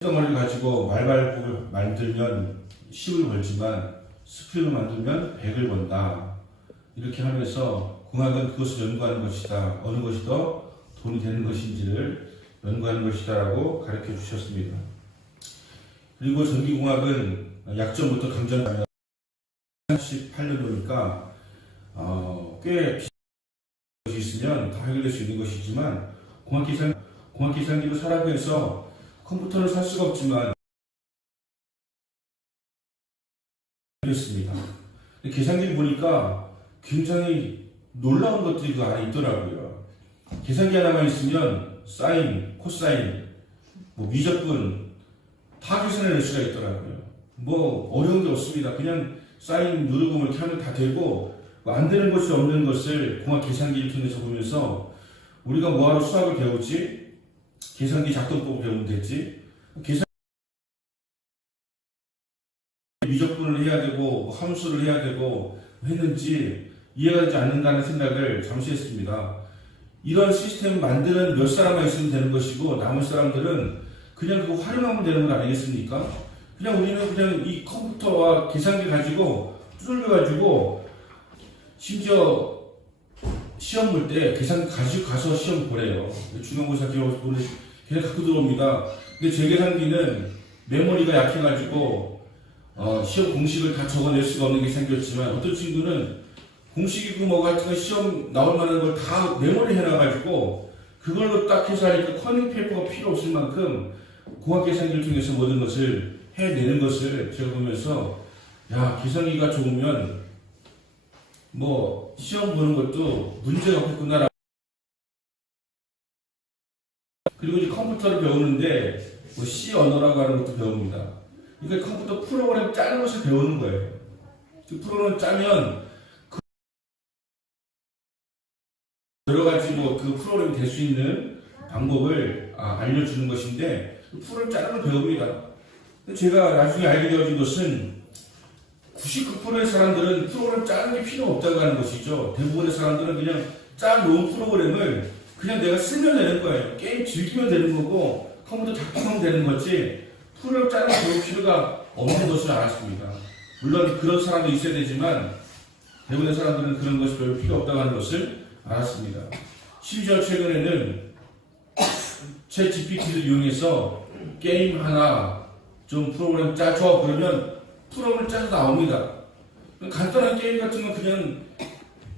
덩어리를 가지고 말발굽을 만들면 10을 벌지만 스프링을 만들면 100을 번다. 이렇게 하면서 공학은 그것을 연구하는 것이다. 어느 것이 더 돈이 되는 것인지를 연구하는 것이다 라고 가르쳐 주셨습니다. 그리고 전기공학은 약전부터 강전 18년도니까 꽤 비싼 것이 있으면 다 해결될 수 있는 것이지만 공학계산기로 사라고 해서 컴퓨터를 살 수가 없지만 그랬습니다. 계산기를 보니까 굉장히 놀라운 것들이 그 안에 있더라고요. 계산기 하나만 있으면 사인, 코사인, 미적분 다 계산해낼 수가 있더라고요. 어려운 게 없습니다. 그냥 사인 누르고 이렇게 하면 다 되고 안 되는 것이 없는 것을 공학 계산기를 통해서 보면서 우리가 뭐하러 수학을 배우지? 계산기 작동법을 배우면 되지. 미적분을 해야 되고 함수를 해야 되고 했는지 이해가 되지 않는다는 생각을 잠시 했습니다. 이런 시스템 만드는 몇 사람만 있으면 되는 것이고 나머지 사람들은 그냥 그거 활용하면 되는 건 아니겠습니까? 그냥 우리는 그냥 이 컴퓨터와 계산기 가지고 두들겨가지고 심지어 시험 볼 때 계산기 가지고 가서 시험 보래요. 중간고사 기록을 보내 걔네 갖고 들어옵니다. 근데 제 계산기는 메모리가 약해가지고 시험 공식을 다 적어낼 수가 없는 게 생겼지만 어떤 친구는 공식이고 뭐 같은 거 시험 나올 만한 걸 다 메모리 해놔가지고 그걸로 딱 해서 하니까 커닝 페이퍼가 필요 없을 만큼 공학 계산기를 통해서 모든 것을 해내는 것을 제가 보면서 야, 계산기가 좋으면 시험 보는 것도 문제가 없겠구나. 그리고 이제 컴퓨터를 배우는데 C 언어라고 하는 것도 배웁니다. 그러니까 컴퓨터 프로그램 짜는 것을 배우는 거예요. 그 프로그램 짜면 여러 가지 그 프로그램이 될 수 있는 방법을 알려주는 것인데 프로그램 짜는 걸 배웁니다. 제가 나중에 알게 되어진 것은 99%의 사람들은 프로그램 짜는 게 필요 없다고 하는 것이죠. 대부분의 사람들은 그냥 짜놓은 프로그램을 그냥 내가 쓰면 되는 거예요. 게임 즐기면 되는 거고 컴퓨터 작동하면 되는 거지 프로그램 짜는 배울 필요가 없는 것을 알았습니다. 물론 그런 사람도 있어야 되지만 대부분의 사람들은 그런 것이 별로 필요 없다고 하는 것을 알았습니다. 심지어 최근에는 챗 GPT를 이용해서 게임 하나 좀 프로그램 짜줘 그러면 프로그램을 짜서 나옵니다. 간단한 게임 같은 건 그냥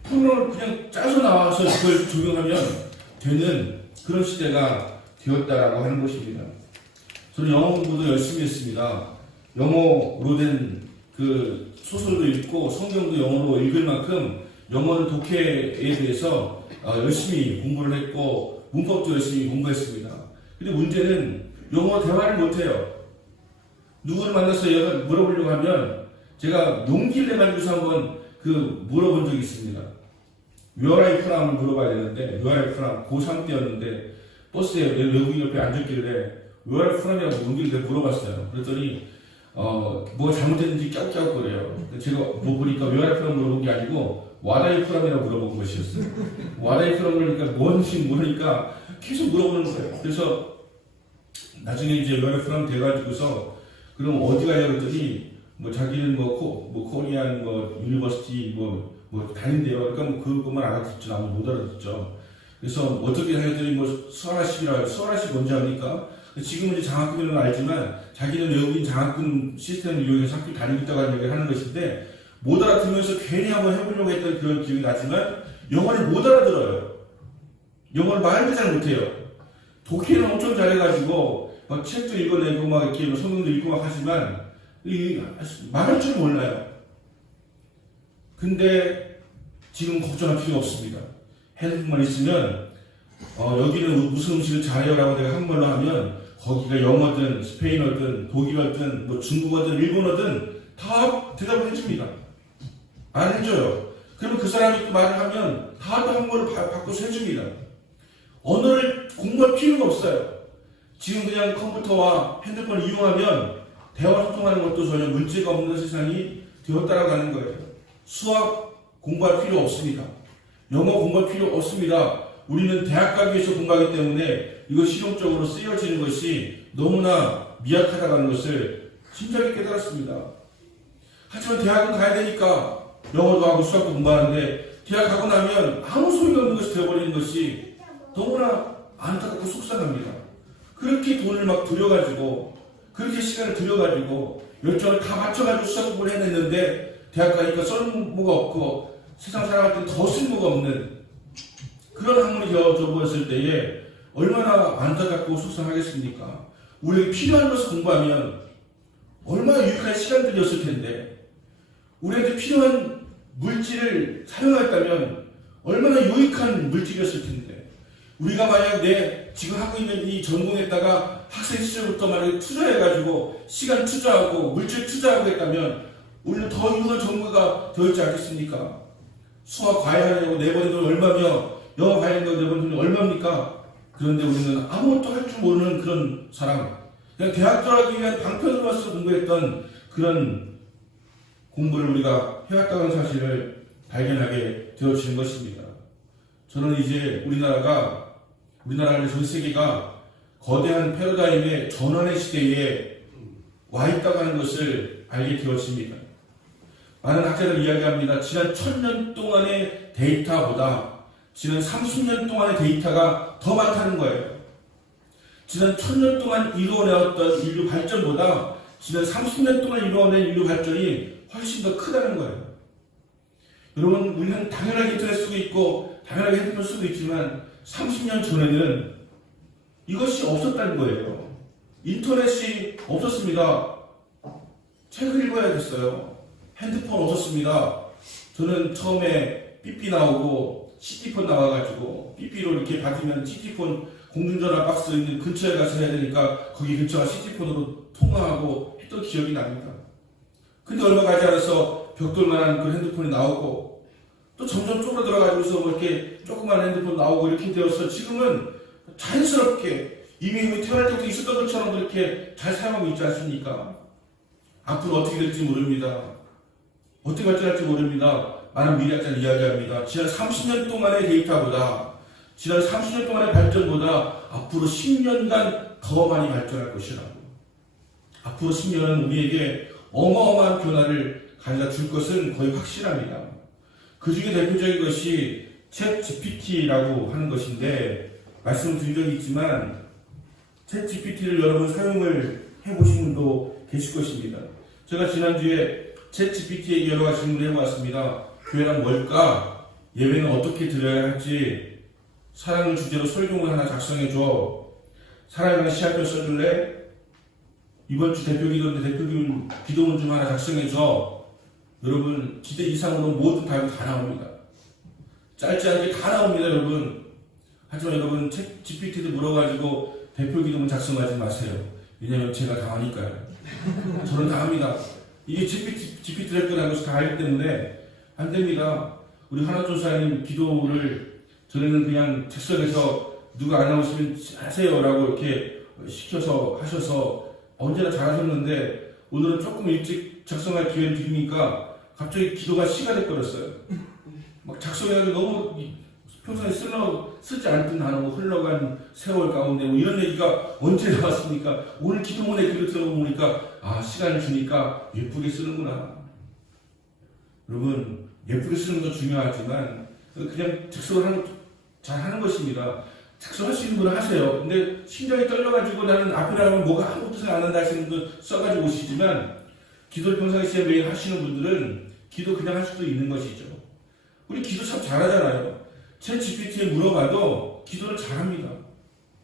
프로그램을 그냥 짜서 나와서 그걸 적용하면 되는 그런 시대가 되었다라고 하는 것입니다. 저는 영어 공부도 열심히 했습니다. 영어로 된 그 소설도 읽고 성경도 영어로 읽을 만큼 영어는 독해에 대해서 열심히 공부를 했고 문법도 열심히 공부했습니다. 근데 문제는 영어 대화를 못해요. 누구를 만나서 물어보려고 하면 제가 용기를 내가지고서 한번 물어본 적이 있습니다. Where are you from? 물어봐야 되는데 Where are you from? 고3 때였는데 버스에 외국인 옆에 앉았길래 Where are you from? 이라고 용기를 내가 물어봤어요. 그랬더니 뭐 잘못했는지 깍깍거려요. 제가 보니까 Where are you from? 물어본 게 아니고 What are you from? 이라고 물어본 것이었어요. What are you from? 그러니까 뭔지 모르니까 계속 물어보는 거예요. 그래서 나중에 이제 Where are you from? 돼가지고서 그럼 어디 가냐 그랬더니 자기는 코리안 유니버시티 다닌대요. 그러니까 그것만 알아듣죠. 나머지 못 알아듣죠. 그래서 어떻게 하더니 수아라시라고 수아라시 뭔지 아니까 지금은 이제 장학금이라는 걸 알지만 자기는 외국인 장학금 시스템을 이용해서 학교 다니고 있다고 얘기를 하는 것인데 못 알아들으면서 괜히 한번 해보려고 했던 그런 기억이 나지만 영어를 못 알아들어요. 영어를 말도 잘 못해요. 독해는 엄청 잘해가지고 책도 읽어내고 이렇게 성경도 읽고 하지만 말할 줄 몰라요. 근데 지금 걱정할 필요 없습니다. 핸드폰만 있으면 여기는 무슨 음식을 잘해요라고 내가 한국말로 하면 거기가 영어든 스페인어든 독일어든 중국어든 일본어든 다 대답을 해줍니다. 안 해줘요. 그러면 그 사람이 또 말을 하면 다 한국어로 바꿔서 해줍니다. 언어를 공부할 필요가 없어요. 지금 그냥 컴퓨터와 핸드폰을 이용하면 대화 소통하는 것도 전혀 문제가 없는 세상이 되었다라고 하는 거예요. 수학 공부할 필요 없습니다. 영어 공부할 필요 없습니다. 우리는 대학 가기 위해서 공부하기 때문에 이거 실용적으로 쓰여지는 것이 너무나 미약하다는 것을 진작에 깨달았습니다. 하지만 대학은 가야 되니까 영어도 하고 수학도 공부하는데 대학 가고 나면 아무 소용이 없는 것이 되어버리는 것이 너무나 안타깝고 속상합니다. 그렇게 돈을 막 들여가지고 그렇게 시간을 들여가지고 열정을 다 맞춰가지고 수학 공부를 해냈는데 대학 가니까 쓸모가 없고 세상 살아갈 때 더 쓸모가 없는 그런 학문이 되어져 보였을 때에 얼마나 안타깝고 속상하겠습니까? 우리에게 필요한 것을 공부하면 얼마나 유익한 시간들이었을 텐데 우리한테 필요한 물질을 사용했다면 얼마나 유익한 물질이었을 텐데 우리가 만약 지금 하고 있는 이 전공에다가 학생 시절부터 만약에 투자해가지고 시간 투자하고 물질 투자하고 했다면 우리는 더 유능한 전문가가 되었지 않겠습니까? 수학 과외하려고 내버린 돈 얼마며 영어 과외하려고 내버린 돈이 얼마입니까? 그런데 우리는 아무것도 할 줄 모르는 그런 사람, 그냥 대학 들어가기 위한 방편으로서 공부했던 그런 공부를 우리가 해왔다는 사실을 발견하게 되어지는 것입니다. 저는 이제 우리나라가 전 세계가 거대한 패러다임의 전환의 시대에 와 있다고 하는 것을 알게 되었습니다. 많은 학자들 이야기합니다. 지난 1000년 동안의 데이터보다 지난 30년 동안의 데이터가 더 많다는 거예요. 지난 1000년 동안 이루어내었던 인류 발전보다 지난 30년 동안 이루어낸 인류 발전이 훨씬 더 크다는 거예요. 여러분, 우리는 당연하게 인터넷 쓰고 있고 당연하게 핸드폰 쓰고 있지만 30년 전에는 이것이 없었다는 거예요. 인터넷이 없었습니다. 책을 읽어야겠어요. 핸드폰 없었습니다. 저는 처음에 삐삐 나오고 CD폰 나와가지고 삐삐로 이렇게 받으면 CD폰 공중전화 박스 있는 근처에 가서 해야 되니까 거기 근처가 CD폰으로 통화하고 했던 기억이 납니다. 근데 얼마 가지 않아서 벽돌만한 그 핸드폰이 나오고 또 점점 쪼그라들어가지고서 뭐 이렇게 조그만 핸드폰 나오고 이렇게 되어서 지금은 자연스럽게 이미 태어날 때부터 있었던 것처럼 그렇게 잘 사용하고 있지 않습니까? 앞으로 어떻게 될지 모릅니다. 어떻게 발전할지 모릅니다. 많은 미래학자는 이야기합니다. 지난 30년 동안의 데이터보다 지난 30년 동안의 발전보다 앞으로 10년간 더 많이 발전할 것이라고. 앞으로 10년은 우리에게 어마어마한 변화를 가져다 줄 것은 거의 확실합니다. 그 중에 대표적인 것이 챗 GPT라고 하는 것인데 말씀을 드린 적이 있지만 챗 GPT를 여러분 사용을 해보신 분도 계실 것입니다. 제가 지난주에 챗 GPT에게 여러 가지 질문을 해보았습니다. 교회란 뭘까? 예배는 어떻게 드려야 할지, 사랑을 주제로 설교문 하나 작성해줘, 사랑을 시합을 써줄래? 이번 주 대표 기도인데 대표 기도문 좀 하나 작성해줘. 여러분, 기대 이상으로 모든 답이 다 나옵니다. 짧지 않게 다 나옵니다, 여러분. 하지만 여러분, 챗 GPT도 물어가지고 대표 기도문 작성하지 마세요. 왜냐면 제가 다 하니까요. 저는 다 합니다. 이게 GPT를 했거나 것이 다 알기 때문에 안 됩니다. 우리 하나조사님 기도를 전에는 그냥 즉석에서 누가 안 나오시면 하세요라고 이렇게 시켜서 하셔서 언제나 잘하셨는데 오늘은 조금 일찍 작성할 기회를 드리니까 갑자기 기도가 시가 돼버렸어요. 막 작성해가지고 너무 평소에 쓰지 않던 단어가 흘러간 세월 가운데 뭐 이런 얘기가 언제 나왔습니까? 오늘 기도문에 글을 들어보니까 시간을 주니까 예쁘게 쓰는구나. 여러분, 예쁘게 쓰는 건 중요하지만 그냥 즉석을 잘 하는 것입니다. 즉석할 수 있는 분은 하세요. 근데 심장이 떨려가지고 나는 앞에 나가면 뭐가 아무것도 생각 안 난다 하시는 분 써가지고 오시지만 기도를 평상시에 매일 하시는 분들은 기도 그냥 할 수도 있는 것이죠. 우리 기도 참 잘하잖아요. 챗 GPT에 물어봐도 기도를 잘합니다.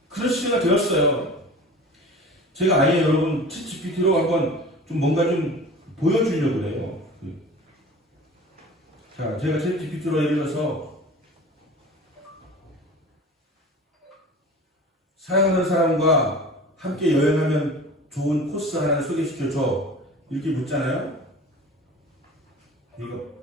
그런 시대가 되었어요. 제가 아예 여러분 챗 GPT로 한번 좀 뭔가 좀 보여주려고 해요. 자, 제가 챗 GPT로 예를 들어서 사랑하는 사람과 함께 여행하면 좋은 코스 하나를 소개시켜줘. 이렇게 묻잖아요. 이거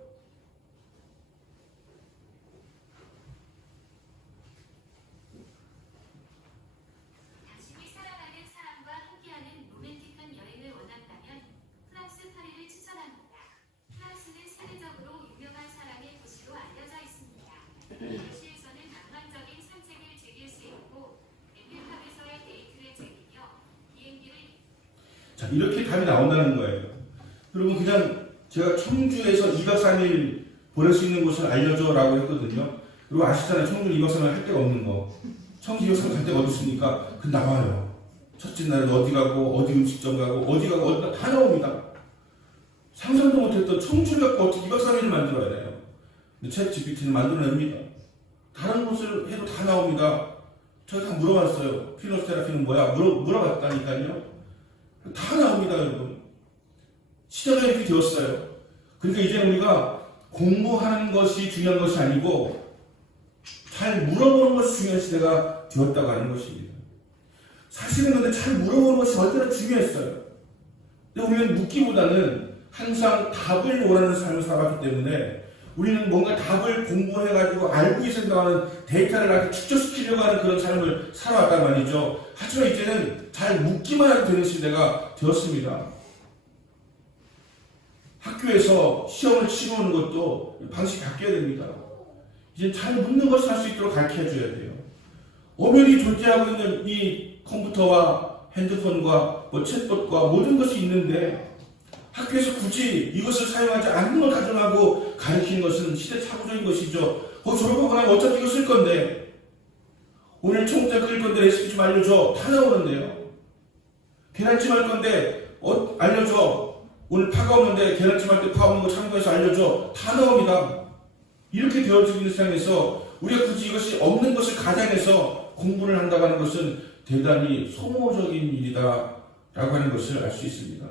도시에서는 낭만적인 산책을 즐길 수 있고 엠필탑에서의 데이트를 즐기며 비행기를 자, 이렇게 답이 나온다는 거예요. 여러분, 그냥 제가 청주에서 2박 3일 보낼 수 있는 곳을 알려줘라고 했거든요. 그리고 아시잖아요. 청주 2박 3일 할 데가 없는 거. 청주 2박 3일 갈 데가 어디 있습니까? 그 나와요. 첫째 날에 어디 가고, 어디 음식점 가고, 어디 가고, 어디 다 나옵니다. 상상도 못했던 청주를 갖고 어떻게 2박 3일을 만들어야 돼요. 근데 챗 GPT는 만들어냅니다. 다른 곳을 해도 다 나옵니다. 제가 다 물어봤어요. 필로스 테라피는 뭐야? 물어봤다니까요. 다 나옵니다, 여러분. 시대가 이렇게 되었어요. 그러니까 이제 우리가 공부하는 것이 중요한 것이 아니고 잘 물어보는 것이 중요한 시대가 되었다고 하는 것입니다. 사실은 근데 잘 물어보는 것이 얼마나 중요했어요. 근데 우리는 묻기보다는 항상 답을 원하는 삶을 살아왔기 때문에 우리는 뭔가 답을 공부해가지고 알고 있는다는 데이터를 아주 축적시키려고 하는 그런 삶을 살아왔단 말이죠. 하지만 이제는 잘 묻기만 해도 되는 시대가 되었습니다. 학교에서 시험을 치르는 것도 방식이 바뀌어야 됩니다. 이제 잘 묻는 것을 할 수 있도록 가르쳐줘야 돼요. 엄연히 존재하고 있는 이 컴퓨터와 핸드폰과 챗봇과 모든 것이 있는데 학교에서 굳이 이것을 사용하지 않는 걸 가정하고 가르치는 것은 시대착오적인 것이죠. 졸업하고 나면 어차피 이거 쓸 건데 오늘 청국장 끓일 건데 레시피 좀 알려줘. 다 나오는데요. 계란찜 할 건데 알려줘. 오늘 파가 없는데 계란찜 할 때 파 없는 거 참고해서 알려줘. 다 나옵니다. 이렇게 되어지고 있는 세상에서 우리가 굳이 이것이 없는 것을 가장해서 공부를 한다고 하는 것은 대단히 소모적인 일이다 라고 하는 것을 알 수 있습니다.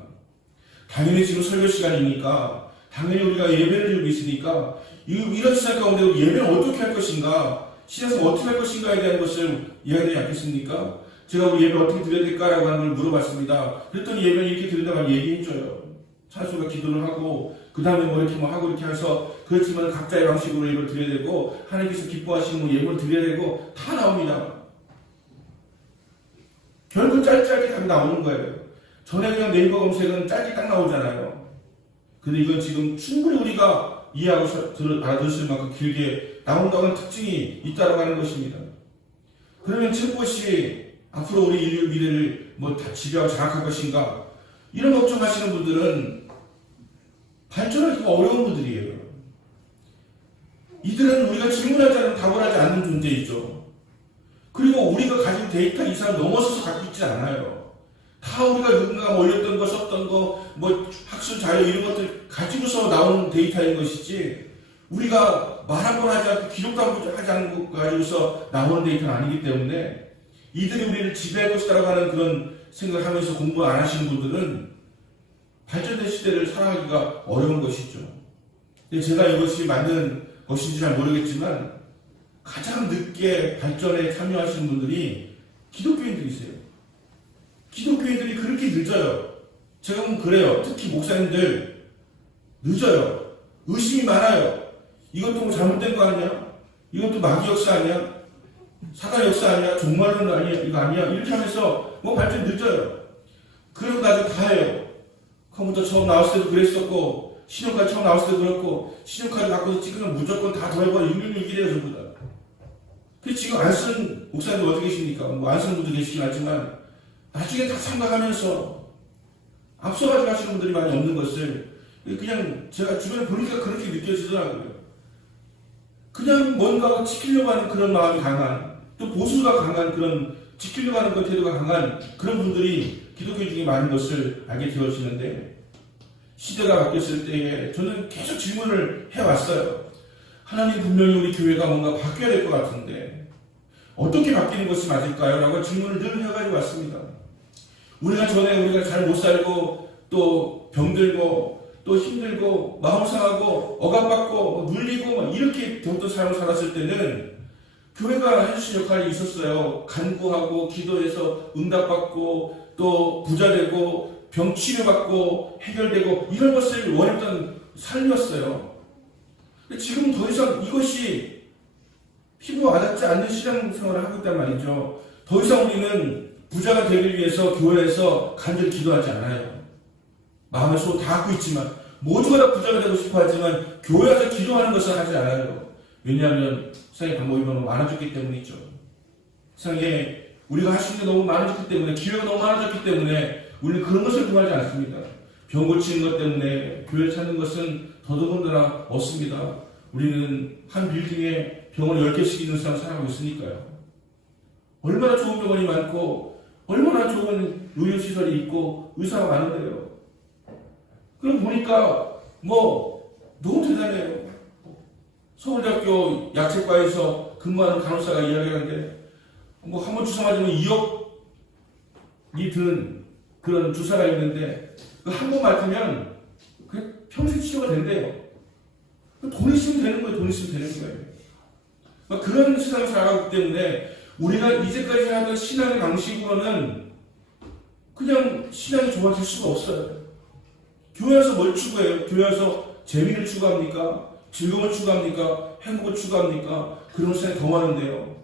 당연히 지금 설교 시간이니까 당연히 우리가 예배를 드리고 있으니까 이런 시간 가운데 예배는 어떻게 할 것인가, 신앙생활 어떻게 할 것인가에 대한 것을 이야기하지 않겠습니까? 제가 우리 예배 어떻게 드려야 될까라고 하는 걸 물어봤습니다. 그랬더니 예배는 이렇게 드린다고 얘기해줘요. 찬송가 기도를 하고 그 다음에 뭐 이렇게 뭐 하고 이렇게 해서 그렇지만 각자의 방식으로 예배를 드려야 되고 하나님께서 기뻐하시는 뭐 예배를 드려야 되고 다 나옵니다. 결국 짧게 답이 나오는 거예요. 전에 그냥 네이버 검색은 짧게 딱 나오잖아요. 근데 이건 지금 충분히 우리가 이해하고 알아들을 만큼 길게 나온다고 하는 특징이 있다고 하는 것입니다. 그러면 챗봇이 앞으로 우리 인류 미래를 뭐 다 지배하고 장악할 것인가? 이런 걱정하시는 분들은 발전하기가 어려운 분들이에요. 이들은 우리가 질문하지 않으면 답을 하지 않는 존재이죠. 그리고 우리가 가진 데이터 이상 넘어서서 갖고 있지 않아요. 다 우리가 누군가 올렸던 거, 썼던 거, 뭐 학술 자료 이런 것들 가지고서 나오는 데이터인 것이지 우리가 말 한 번 하지 않고 기록도 한 번 하지 않고 가지고서 나오는 데이터는 아니기 때문에 이들이 우리를 지배할 것이라고 하는 그런 생각을 하면서 공부 안 하시는 분들은 발전된 시대를 살아가기가 어려운 것이죠. 제가 이것이 맞는 것인지 잘 모르겠지만 가장 늦게 발전에 참여하시는 분들이 기독교인들이세요. 기독교인들이 그렇게 늦어요. 제가 보면 그래요. 특히 목사님들 늦어요. 의심이 많아요. 이것도 뭐 잘못된 거 아니야? 이것도 마귀 역사 아니야? 사단 역사 아니야? 종말론 아니야? 이거 아니야? 이렇게 하면서 뭐 발전 늦어요. 그러고 나서 다 해요. 컴퓨터 처음 나왔을 때도 그랬었고 신용카드 처음 나왔을 때도 그렇고 신용카드 갖고서 찍으면 무조건 다 더해버려 666이래요 전부 다. 근데 지금 안 쓴 목사님들 어디 계십니까? 뭐 안 쓰는 분도 계시긴 하지만 나중에 다 생각하면서 앞서가지고 하시는 분들이 많이 없는 것을 그냥 제가 주변에 보니까 그렇게 느껴지더라고요. 그냥 뭔가 지키려고 하는 그런 마음이 강한, 또 보수가 강한 그런 지키려고 하는 그 태도가 강한 그런 분들이 기독교 중에 많은 것을 알게 되어지는데 시대가 바뀌었을 때에 저는 계속 질문을 해왔어요. 하나님 분명히 우리 교회가 뭔가 바뀌어야 될 것 같은데 어떻게 바뀌는 것이 맞을까요? 라고 질문을 늘 해가지고 왔습니다. 우리가 잘 못 살고 또 병들고 또 힘들고 마음 상하고 억압받고 눌리고 막 이렇게 되었던 삶을 살았을 때는 교회가 해주신 역할이 있었어요. 간구하고 기도해서 응답받고 또 부자되고 병 치료받고 해결되고 이런 것을 원했던 삶이었어요. 지금 더 이상 이것이 피부 와닿지 않는 신앙생활을 하고 있단 말이죠. 더 이상 우리는 부자가 되기 위해서 교회에서 간절히 기도하지 않아요. 마음의 소원 다 갖고 있지만 모두가 다 부자가 되고 싶어 하지만 교회 와서 기도하는 것을 하지 않아요. 왜냐하면 세상에 방법이 너무 많아졌기 때문이죠. 세상에 우리가 할 수 있는 게 너무 많아졌기 때문에 기회가 너무 많아졌기 때문에 우리는 그런 것을 구하지 않습니다. 병 고치는 것 때문에 교회 찾는 것은 더더군다나 없습니다. 우리는 한 빌딩에 병원 10개씩 있는 사람 살아가고 있으니까요. 얼마나 좋은 병원이 많고 얼마나 좋은 요양시설이 있고 의사가 많은데요. 그럼 보니까 너무 대단해요. 서울대학교 약책과에서 근무하는 간호사가 이야기하는데 한 번 주사 맞으면 2억이 드는 그런 주사가 있는데 한 번 맞으면 그냥 평생 치료가 된대요. 돈 있으면 되는 거예요. 돈 있으면 되는 거예요. 그런 세상을 살아가기 때문에 우리가 이제까지 하던 신앙의 방식으로는 그냥 신앙이 좋아질 수가 없어요. 교회 와서 뭘 추구해요? 교회 와서 재미를 추구합니까? 즐거움을 추구합니까? 행복을 추구합니까? 그런 세상이 더 많은데요.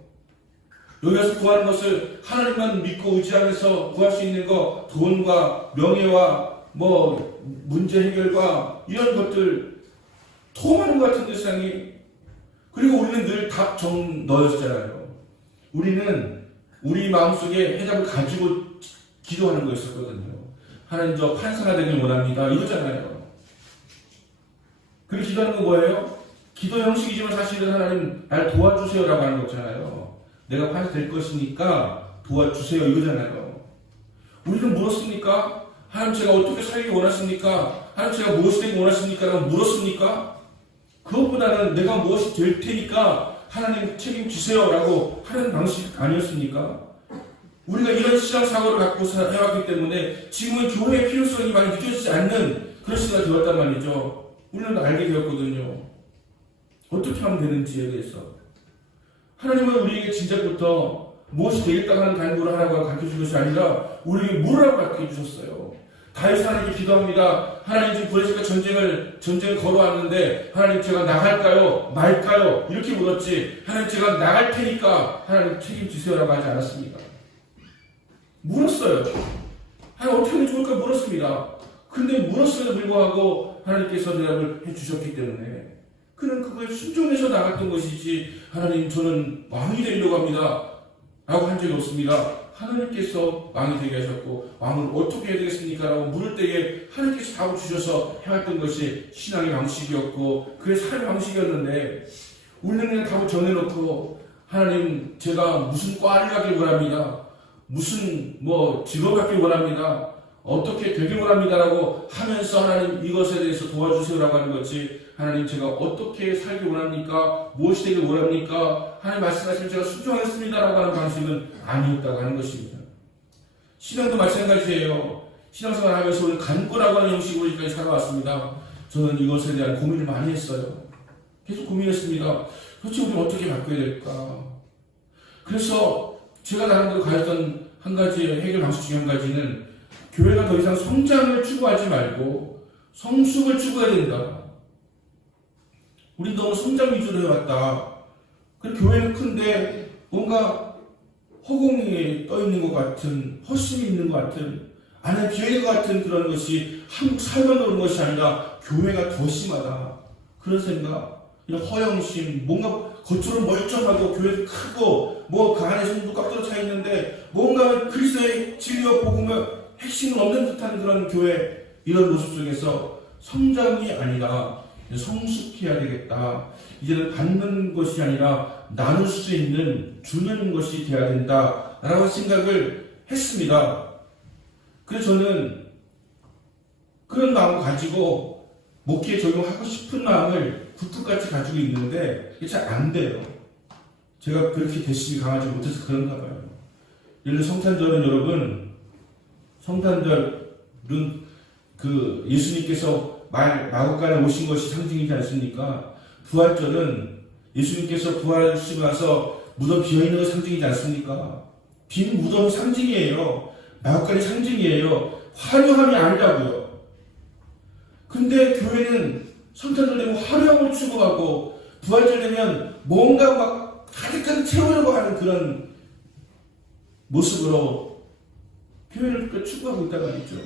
여기 와서 구하는 것을 하나님만 믿고 의지하면서 구할 수 있는 거, 돈과 명예와 문제 해결과 이런 것들 토하는 것 같은데 세상이. 그리고 우리는 늘 답 정 넣었잖아요. 우리는 우리 마음속에 해답을 가지고 기도하는 거였었거든요. 하나님 저 판사가 되길 원합니다. 이거잖아요. 그리고 기도하는 거 뭐예요? 기도 형식이지만 사실은 하나님 날 도와주세요라고 하는 거잖아요. 내가 판사 될 것이니까 도와주세요 이거잖아요. 우리는 물었습니까? 하나님 제가 어떻게 살기 원하십니까? 하나님 제가 무엇이 되기 원하십니까? 라고 물었습니까? 그것보다는 내가 무엇이 될 테니까 하나님 책임지세요 라고 하는 방식 아니었습니까? 우리가 이런 신앙사고를 갖고 해왔기 때문에 지금은 교회의 필요성이 많이 느껴지지 않는 그런 시대가 되었단 말이죠. 우리는 알게 되었거든요. 어떻게 하면 되는지에 대해서. 하나님은 우리에게 진작부터 무엇이 되겠다고 하는 간구를 하라고 가르쳐준 것이 아니라 우리에게 물으라고 가르쳐주셨어요. 다윗 하나님께 기도합니다. 하나님 지금 브레스가 전쟁을 걸어왔는데 하나님 제가 나갈까요? 말까요? 이렇게 물었지. 하나님 제가 나갈 테니까 하나님 책임지세요라고 하지 않았습니다. 물었어요. 하나님 어떻게 하면 좋을까 물었습니다. 근데 물었음에도 불구하고 하나님께서 대답을 해주셨기 때문에 그는 그거에 순종해서 나갔던 것이지 하나님 저는 왕이 되려고 합니다 라고 한 적이 없습니다. 하나님께서 왕이 되게 하셨고 왕을 어떻게 해야 되겠습니까? 라고 물을 때에 하나님께서 답을 주셔서 해왔던 것이 신앙의 방식이었고 그의 삶의 방식이었는데 우리는 그냥 답을 정해놓고 하나님 제가 무슨 과를 가길 원합니다. 무슨 직업을 갖길 원합니다. 어떻게 되길 원합니다라고 하면서 하나님 이것에 대해서 도와주세요라고 하는 거지 하나님 제가 어떻게 살길 원합니까? 무엇이 되길 원합니까? 하나님 말씀하시면 제가 순종하겠습니다라고 하는 방식은 아니었다고 하는 것입니다. 신앙도 마찬가지예요. 신앙생활 하면서 우리는 간구라고 하는 형식으로 여기까지 살아왔습니다. 저는 이것에 대한 고민을 많이 했어요. 계속 고민했습니다. 도대체 우리는 어떻게 바꿔야 될까? 그래서 제가 나름대로 가졌던 한 가지의 해결 방식 중에 한 가지는 교회가 더 이상 성장을 추구하지 말고 성숙을 추구해야 된다. 우린 너무 성장 위주로 해왔다. 그리고 교회는 큰데 뭔가 허공에 떠있는 것 같은 허심이 있는 것 같은 안에 비어있는 것 같은 그런 것이 한국 살만 오는 것이 아니라 교회가 더 심하다. 그런 생각, 이런 허영심, 뭔가 겉으로 멀쩡하고 교회도 크고 그 안에 성도 꽉 들어 차 있는데 뭔가 그리스도의 진리와 복음의 핵심은 없는 듯한 그런 교회 이런 모습 속에서 성장이 아니라 성숙해야 되겠다. 이제는 받는 것이 아니라 나눌 수 있는 주는 것이 되어야 된다 라고 생각을 했습니다. 그래서 저는 그런 마음을 가지고 목회에 적용하고 싶은 마음을 굿굿같이 가지고 있는데 이게 잘 안 돼요. 제가 그렇게 대심이 강하지 못해서 그런가 봐요. 예를 들어 성탄절은 여러분, 성탄절은 예수님께서 마구간에 오신 것이 상징이지 않습니까? 부활절은 예수님께서 부활하시고 나서 무덤 비어있는 것이 상징이지 않습니까? 빈 무덤이 상징이에요. 마구간이 상징이에요. 화려함이 아니라고요. 근데 교회는 성탄절 되면 화려함을 추구하고 부활절 되면 뭔가 막 가득가득 채우려고 하는 그런 모습으로 교회를 추구하고 있단 말이죠.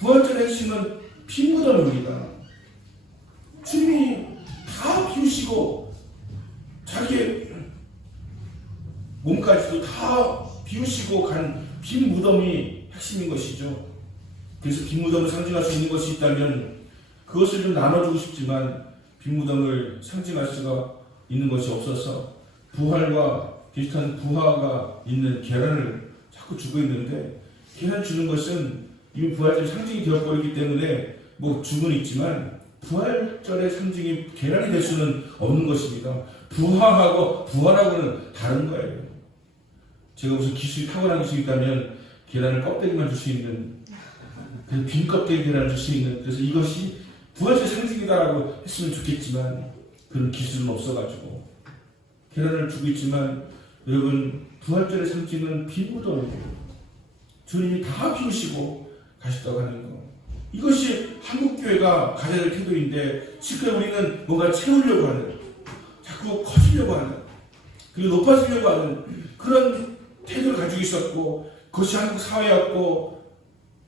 부활절의 핵심은 빈 무덤입니다. 주님이 다 비우시고 자기의 몸까지도 다 비우시고 간 빈 무덤이 핵심인 것이죠. 그래서 빈무덤을 상징할 수 있는 것이 있다면 그것을 좀 나눠주고 싶지만 빈무덤을 상징할 수가 있는 것이 없어서 부활과 비슷한 부하가 있는 계란을 자꾸 주고 있는데, 계란 주는 것은 이미 부활절의 상징이 되어버리기 때문에 뭐 주는 있지만 부활절의 상징이 계란이 될 수는 없는 것입니다. 부하하고 부활하고는 다른 거예요. 제가 무슨 기술이 탁월한 기술이 있다면 계란을 껍데기만 줄 수 있는, 그 빈 껍데기 계란을 줄 수 있는, 그래서 이것이 부활절의 상징이다라고 했으면 좋겠지만 그런 기술은 없어가지고 계란을 주고 있지만, 여러분 부활절의 상징은 빈무덤이에요. 주님이 다 비우시고 가셨다고 하는 거, 이것이 한국교회가 가져야 될 태도인데, 지금 우리는 뭔가 채우려고 하는, 자꾸 커지려고 하는, 그리고 높아지려고 하는 그런 태도를 가지고 있었고, 그것이 한국 사회였고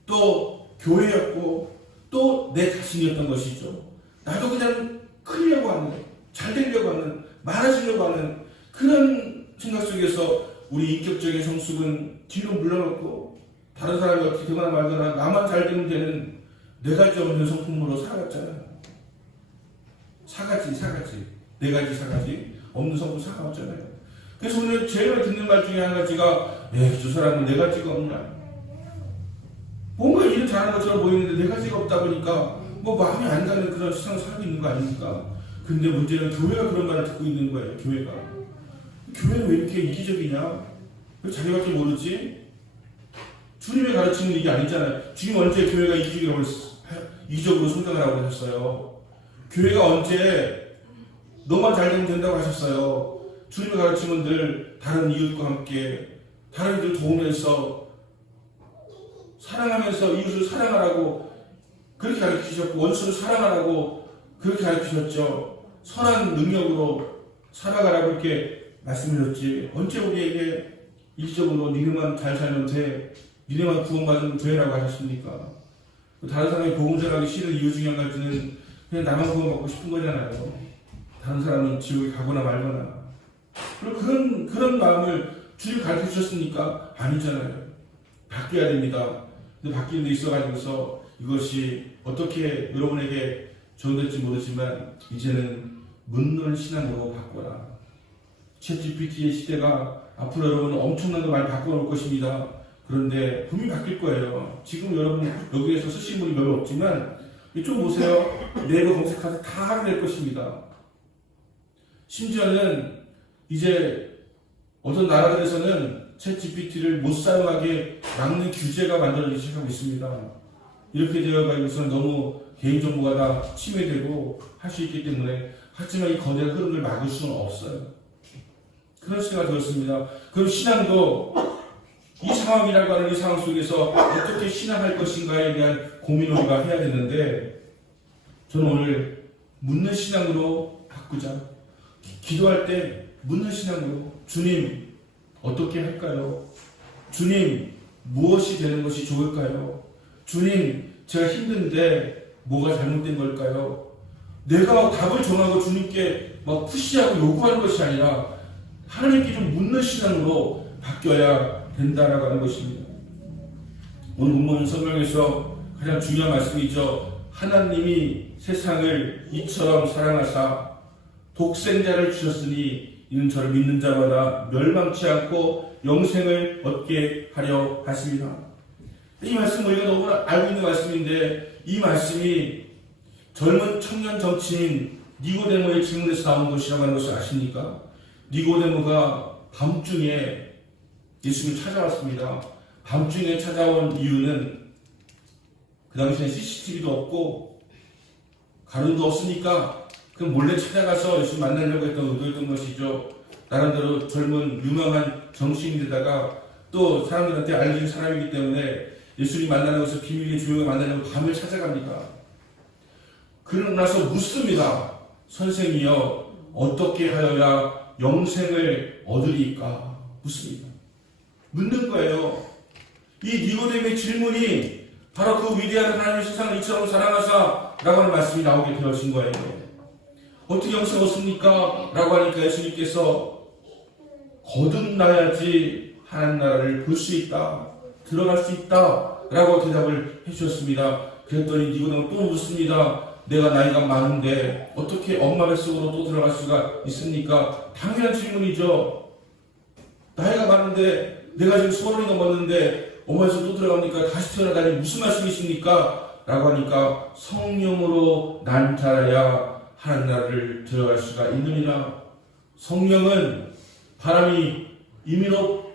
또 교회였고 또 내 자신이었던 것이죠. 나도 그냥 크려고 하는, 잘 되려고 하는, 많아지려고 하는 그런 생각 속에서 우리 인격적인 성숙은 뒤로 물러갔고, 다른 사람이 어떻게 되거나 말거나 나만 잘 되면 되는 네 가지 없는 성품으로 살아갔잖아요. 사가지 네 가지 사가지 없는 성품 살아왔잖아요. 그래서 오늘 제일 듣는 말 중에 한 가지가, 저 사람은 네 가지가 없나, 뭔가 일을 잘하는 것처럼 보이는데 네 가지가 없다 보니까 뭐 마음이 안 가는 그런 세상을 살고 있는 거 아닙니까? 근데 문제는 교회가 그런 말을 듣고 있는 거예요. 교회는 왜 이렇게 이기적이냐? 왜 자기밖에 모르지? 주님의 가르침은 이게 아니잖아요. 주님 언제 교회가 이기적으로 성장을 하고 하셨어요? 교회가 언제 너만 잘 되면 된다고 하셨어요? 주님의 가르침은 늘 다른 이웃과 함께, 다른 이들 도우면서, 사랑하면서 이웃을 사랑하라고 그렇게 가르치셨고, 원수를 사랑하라고 그렇게 가르치셨죠. 선한 능력으로 살아가라고 이렇게 말씀하셨지, 언제 우리에게 이기적으로 니네만 잘 살면 돼, 니네만 구원받으면 돼라고 하셨습니까? 다른 사람이 복음 전하기 싫은 이유 중에 한 가지는 그냥 나만 구원받고 싶은 거잖아요. 다른 사람은 지옥에 가거나 말거나. 그리고 그런 마음을 주님 가르쳐 주셨습니까? 아니잖아요. 바뀌어야 됩니다. 근데 바뀌는 데 있어가지고서 이것이 어떻게 여러분에게 적용될지 모르지만, 이제는 묻는 신앙으로 바꿔라. 챗GPT의 시대가 앞으로 여러분은 엄청난 걸 많이 바꿔놓을 것입니다. 그런데 분명히 바뀔 거예요. 지금 여러분 여기에서 쓰신 분이 별로 없지만 이쪽 보세요. 네이버 검색해서 다 할인될 것입니다. 심지어는 이제 어떤 나라들에서는 챗GPT를 못 사용하게 막는 규제가 만들어지기 시작하고 있습니다. 이렇게 되어가지고서는 너무 개인정보가 다 침해되고 할 수 있기 때문에, 하지만 이 거대한 흐름을 막을 수는 없어요. 그런 시대가 되었습니다. 그럼 신앙도 이 상황이라고 하는 이 상황 속에서 어떻게 신앙할 것인가에 대한 고민을 우리가 해야 되는데, 저는 오늘 묻는 신앙으로 바꾸자. 기도할 때 묻는 신앙으로, 주님 어떻게 할까요? 주님 무엇이 되는 것이 좋을까요? 주님 제가 힘든데 뭐가 잘못된 걸까요? 내가 답을 정하고 주님께 막 푸시하고 요구하는 것이 아니라 하나님께 좀 묻는 신앙으로 바뀌어야 된다라고 하는 것입니다. 오늘 본문 성경에서 가장 중요한 말씀이죠. 하나님이 세상을 이처럼 사랑하사 독생자를 주셨으니 이는 저를 믿는 자마다 멸망치 않고 영생을 얻게 하려 하십니다. 이 말씀 우리가 너무 알고 있는 말씀인데, 이 말씀이 젊은 청년 정치인 니고데모의 질문에서 나온 것이라고 하는 것을 아십니까? 니고데모가 밤중에 예수님을 찾아왔습니다. 밤중에 찾아온 이유는 그 당시에는 CCTV도 없고 가론도 없으니까 그럼 몰래 찾아가서 예수님 만나려고 했던 의도였던 것이죠. 나름대로 젊은 유명한 정치인인데다가 또 사람들한테 알려진 사람이기 때문에 예수님 만나는 것을 비밀리에 조용히 만나려고 밤을 찾아갑니다. 그러고 나서 묻습니다. 선생이여 어떻게 하여야 영생을 얻으리까? 묻습니다. 묻는 거예요. 이 니고데모의 질문이 바로 그 위대한 하나님의 세상을 이처럼 사랑하사 라고 하는 말씀이 나오게 되어진 거예요. 어떻게 영생 얻습니까? 라고 하니까 예수님께서 거듭나야지 하나님 나라를 볼 수 있다, 들어갈 수 있다 라고 대답을 해주셨습니다. 그랬더니 니고데모 또 묻습니다. 내가 나이가 많은데 어떻게 엄마 뱃속으로 또 들어갈 수가 있습니까? 당연한 질문이죠. 나이가 많은데 내가 지금 30이 넘었는데 엄마 뱃속으로 또 들어갑니까? 다시 태어나다니 무슨 말씀이십니까? 라고 하니까 성령으로 난 자라야 하나님 나라를 들어갈 수가 있느니라. 성령은 바람이 이민호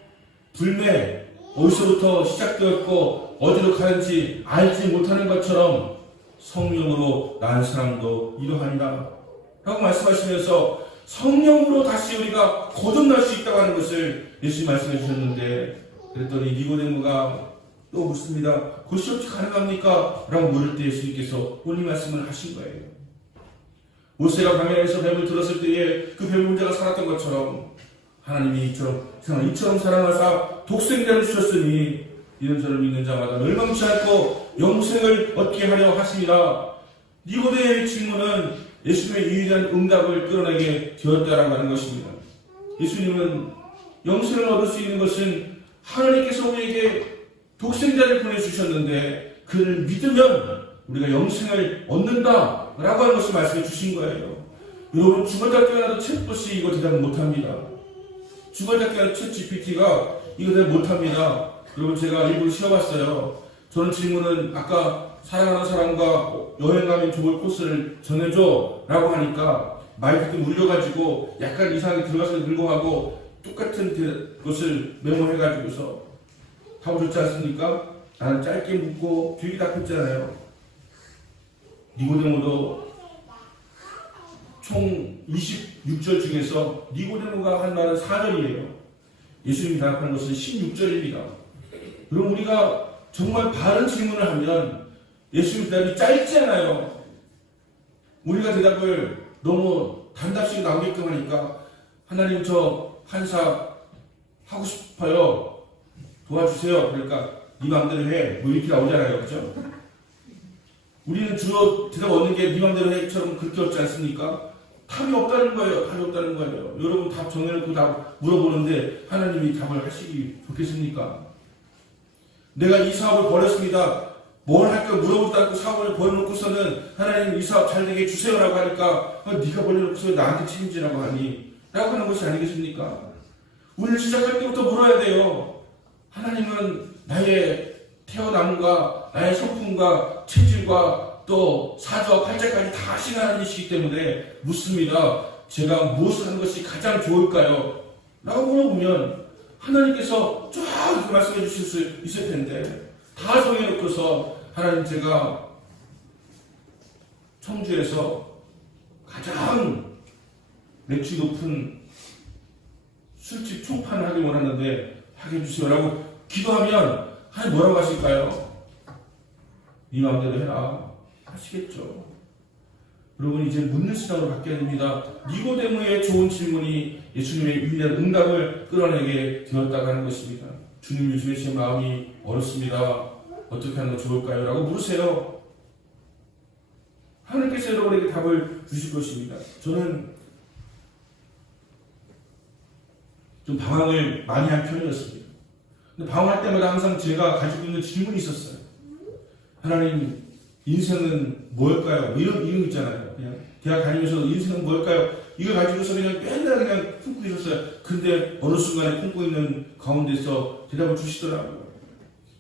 불매 어디서부터 시작되었고 어디로 가는지 알지 못하는 것처럼 성령으로 난 사람도 이러하니라 라고 말씀하시면서 성령으로 다시 우리가 거듭날 수 있다고 하는 것을 예수님 말씀해 주셨는데, 그랬더니 니고데모가 또 묻습니다. 그것이 어떻게 가능합니까? 라고 물을 때 예수님께서 오늘 말씀을 하신 거예요. 모세가 광야에서 뱀을 들었을 때에 그 뱀 문제가 살았던 것처럼 하나님이 이처럼 사랑하사 독생자를 주셨으니 이런 저를 믿는 자마다 멸망치 않고 영생을 얻게 하려 하시니라. 니고데모의 질문은 예수님의 유일한 응답을 끌어내게 되었다라고 하는 것입니다. 예수님은 영생을 얻을 수 있는 것은 하나님께서 우리에게 독생자를 보내주셨는데 그를 믿으면 우리가 영생을 얻는다라고 하는 것을 말씀해 주신 거예요. 여러분, 중간학교라도 챗봇이 이거 대답 못합니다. 중간학교 챗 GPT가 이거 대답 못합니다. 여러분, 제가 일부러 쉬어봤어요. 저는 질문은 아까 사랑하는 사람과 여행 가면 좋을 코스를 전해줘 라고 하니까 마이크 때 물려가지고 약간 이상하게 들어가서 늙어가고 똑같은 것을 메모해가지고서 하고 좋지 않습니까? 나는 짧게 묻고 길게 답했잖아요. 니고데모도 총 26절 중에서 니고데모가 한 말은 4절이에요. 예수님이 대답한 것은 16절입니다. 그럼 우리가 정말 바른 질문을 하면 예수님 대답이 짧지 않아요. 우리가 대답을 너무 단답식 나오게끔 하니까 하나님 저 한사 하고 싶어요. 도와주세요. 그러니까 네 맘대로 해. 뭐 이렇게 나오잖아요. 그죠? 우리는 주로 대답 얻는 게 네 맘대로 해처럼 그렇게 없지 않습니까? 답이 없다는 거예요. 답이 없다는 거예요. 여러분 답 정해놓고 답 물어보는데 하나님이 답을 하시기 좋겠습니까? 내가 이 사업을 버렸습니다. 뭘 할까 물어보지도 않고 사업을 버려놓고서는 하나님 이 사업 잘 되게 해주세요라고 하니까 네가 버려놓고서 나한테 책임지라고 하니 라고 하는 것이 아니겠습니까? 우리를 시작할 때부터 물어야 돼요. 하나님은 나의 태어남과 나의 성품과 체질과 또 사주와 팔자까지 다 아시는 하나님이시기 때문에 묻습니다. 제가 무엇을 하는 것이 가장 좋을까요? 라고 물어보면 하나님께서 쫙 이렇게 말씀해 주실 수 있을 텐데 다 정해놓고서 하나님 제가 청주에서 가장 매출 높은 술집 총판을 하기 원하는데 하게 해주세요 라고 기도하면 하나님 뭐라고 하실까요? 네 마음대로 해라 하시겠죠. 여러분, 이제 묻는 시간으로 바뀌어야 됩니다. 니고데모의 좋은 질문이 예수님의 유일한 응답을 끌어내게 되었다고 하는 것입니다. 주님, 요즘에 제 마음이 어렵습니다. 어떻게 하는 게 좋을까요? 라고 물으세요. 하나님께서 여러분에게 답을 주실 것입니다. 저는 좀 방황을 많이 한 편이었습니다. 근데 방황할 때마다 항상 제가 가지고 있는 질문이 있었어요. 하나님, 인생은 뭘까요? 이런 있잖아요. 그냥 대학 다니면서 인생은 뭘까요? 이걸 가지고서 그냥 맨날 그냥 품고 있었어요. 근데 어느 순간에 품고 있는 가운데서 대답을 주시더라고요.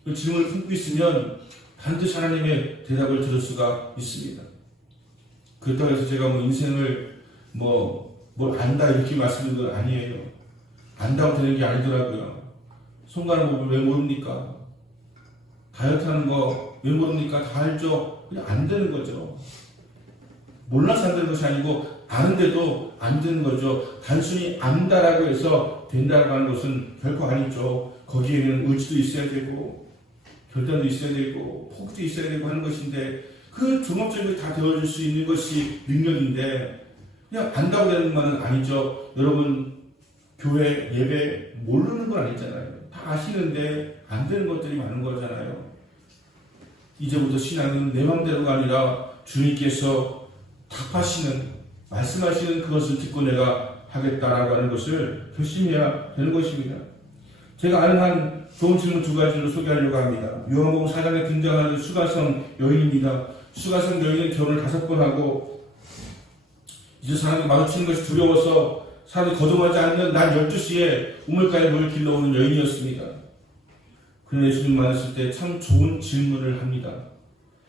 그 질문을 품고 있으면 반드시 하나님의 대답을 들을 수가 있습니다. 그렇다고 해서 제가 뭐 인생을 뭘 안다 이렇게 말씀드리는 건 아니에요. 안다고 되는 게 아니더라고요. 손 가는 법을 왜 모릅니까? 다이어트 하는 거 왜 모릅니까? 다 알죠? 그냥 안 되는 거죠. 몰라서 안 되는 것이 아니고 아는데도 안 되는 거죠. 단순히 안다라고 해서 된다고 하는 것은 결코 아니죠. 거기에는 의지도 있어야 되고 결단도 있어야 되고 포기도 있어야 되고 하는 것인데 그 종합적으로 다 되어질 수 있는 것이 능력인데 그냥 안다고 되는 말은 아니죠. 여러분, 교회 예배 모르는 건 아니잖아요. 다 아시는데 안 되는 것들이 많은 거잖아요. 이제부터 신앙은 내 맘대로가 아니라 주님께서 답하시는, 말씀하시는 그것을 듣고 내가 하겠다라고 하는 것을 결심해야 되는 것입니다. 제가 아는 한 좋은 질문 두 가지로 소개하려고 합니다. 요한복음 4장에 등장하는 수가성 여인입니다. 수가성 여인은 결혼을 5번 하고 이제 사람과 마주치는 것이 두려워서 사람이 거동하지 않는 낮 12시에 우물가에 물을 길러오는 여인이었습니다. 그는 예수님 만났을 때 참 좋은 질문을 합니다.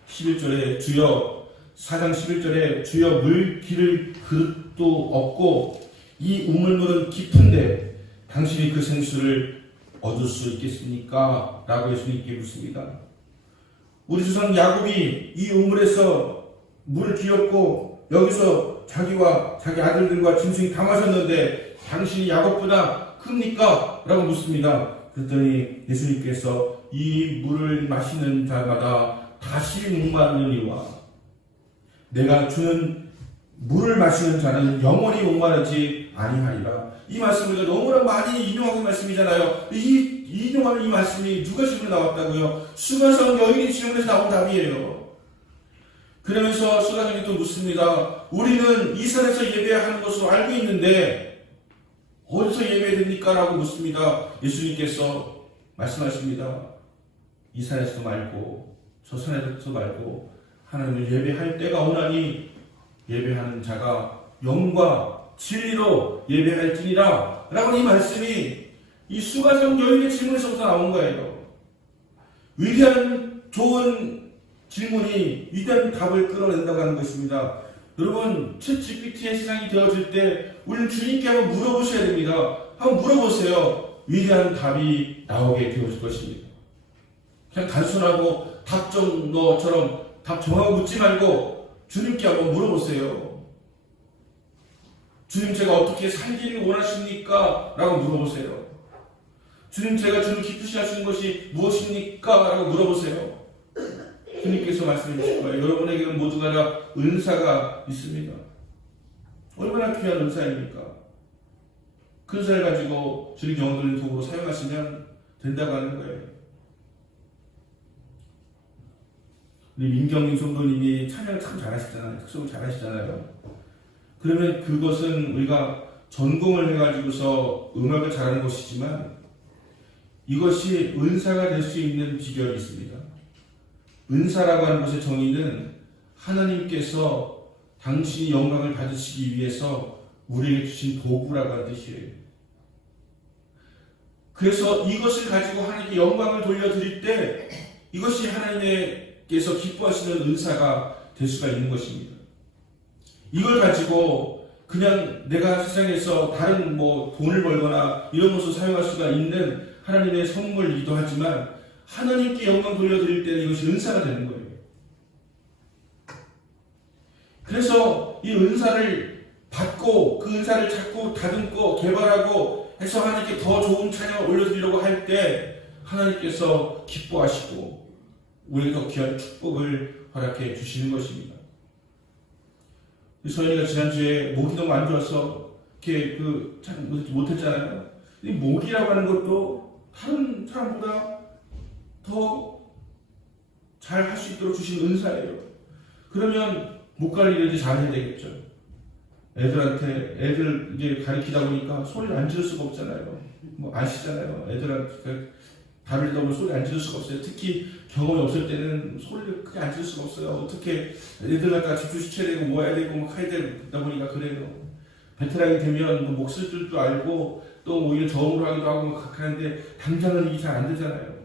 11절에 주여, 4장 11절에 주여 물 기를 그릇도 없고 이 우물물은 깊은데 당신이 그 생수를 얻을 수 있겠습니까? 라고 예수님께 묻습니다. 우리 조상 야곱이 이 우물에서 물을 기었고 여기서 자기와 자기 아들들과 짐승이 다 마셨는데 당신이 야곱보다 큽니까? 라고 묻습니다. 그랬더니 예수님께서 이 물을 마시는 자마다 다시 목마르느니와 내가 주는 물을 마시는 자는 영원히 목마르지 아니하리라. 이 말씀을 너무나 많이 인용하는 말씀이잖아요. 인용하는 이 말씀이 누가 질문에 나왔다고요? 수가성 여인이 질문에서 나온 답이에요. 그러면서 수가성이 또 묻습니다. 우리는 이스라엘에서 예배해야 하는 것으로 알고 있는데 어디서 예배해야 됩니까? 라고 묻습니다. 예수님께서 말씀하십니다. 이스라엘에서도 말고 저 산에서도 말고 하나님을 예배할 때가 오나니 예배하는 자가 영과 진리로 예배할지니라 라고 이 말씀이 이 수가성 여인의 질문에서부터 나온 거예요. 위대한 좋은 질문이 위대한 답을 끌어낸다고 하는 것입니다. 여러분, 챗GPT의 세상이 되어질 때 우리는 주님께 한번 물어보셔야 됩니다. 한번 물어보세요. 위대한 답이 나오게 되어질 것입니다. 그냥 단순하고 답정 너처럼 답 정하고 묻지 말고 주님께 한번 물어보세요. 주님, 제가 어떻게 살기를 원하십니까? 라고 물어보세요. 주님, 제가 주님 기쁘시 하시는 것이 무엇입니까? 라고 물어보세요. 주님께서 말씀해 주실 거예요. 여러분에게는 모두가 다 은사가 있습니다. 얼마나 귀한 은사입니까? 그 은사를 가지고 주님 영혼을 도구로 사용하시면 된다고 하는 거예요. 우리 민경님 성도님이 찬양을 참 잘하시잖아요. 특성을 잘하시잖아요. 그러면 그것은 우리가 전공을 해가지고서 음악을 잘하는 것이지만 이것이 은사가 될 수 있는 비결이 있습니다. 은사라고 하는 것의 정의는 하나님께서 당신이 영광을 받으시기 위해서 우리에게 주신 도구라고 하는 뜻이에요. 그래서 이것을 가지고 하나님께 영광을 돌려드릴 때 이것이 하나님께서 기뻐하시는 은사가 될 수가 있는 것입니다. 이걸 가지고 그냥 내가 세상에서 다른 돈을 벌거나 이런 것을 사용할 수가 있는 하나님의 선물이기도 하지만 하나님께 영광 돌려드릴 때는 이것이 은사가 되는 거예요. 그래서 이 은사를 받고 그 은사를 자꾸 다듬고 개발하고 해서 하나님께 더 좋은 찬양을 올려드리려고 할 때 하나님께서 기뻐하시고 우리에게 더 귀한 축복을 허락해 주시는 것입니다. 서연이가 지난주에 목이 너무 안 좋아서 이렇게 참 못했잖아요. 이 목이라고 하는 것도 다른 사람보다 더 잘 할 수 있도록 주신 은사예요. 그러면 목 관리를 이제 잘 해야 되겠죠. 애들 이제 가르치다 보니까 소리를 안 지를 수가 없잖아요. 아시잖아요. 애들한테 발을 넣으면 소리 안 지를 수가 없어요. 특히 경험이 없을 때는 소리를 크게 안 지를 수가 없어요. 어떻게 애들 갖다가 집중시켜야 되고 모아야 되고 해야 되다 보니까 그래요. 베테랑이 되면 목 쓸 줄도 알고 또 오히려 저음으로 하기도 하고 그렇게 하는데 당장은 이게 잘 안 되잖아요.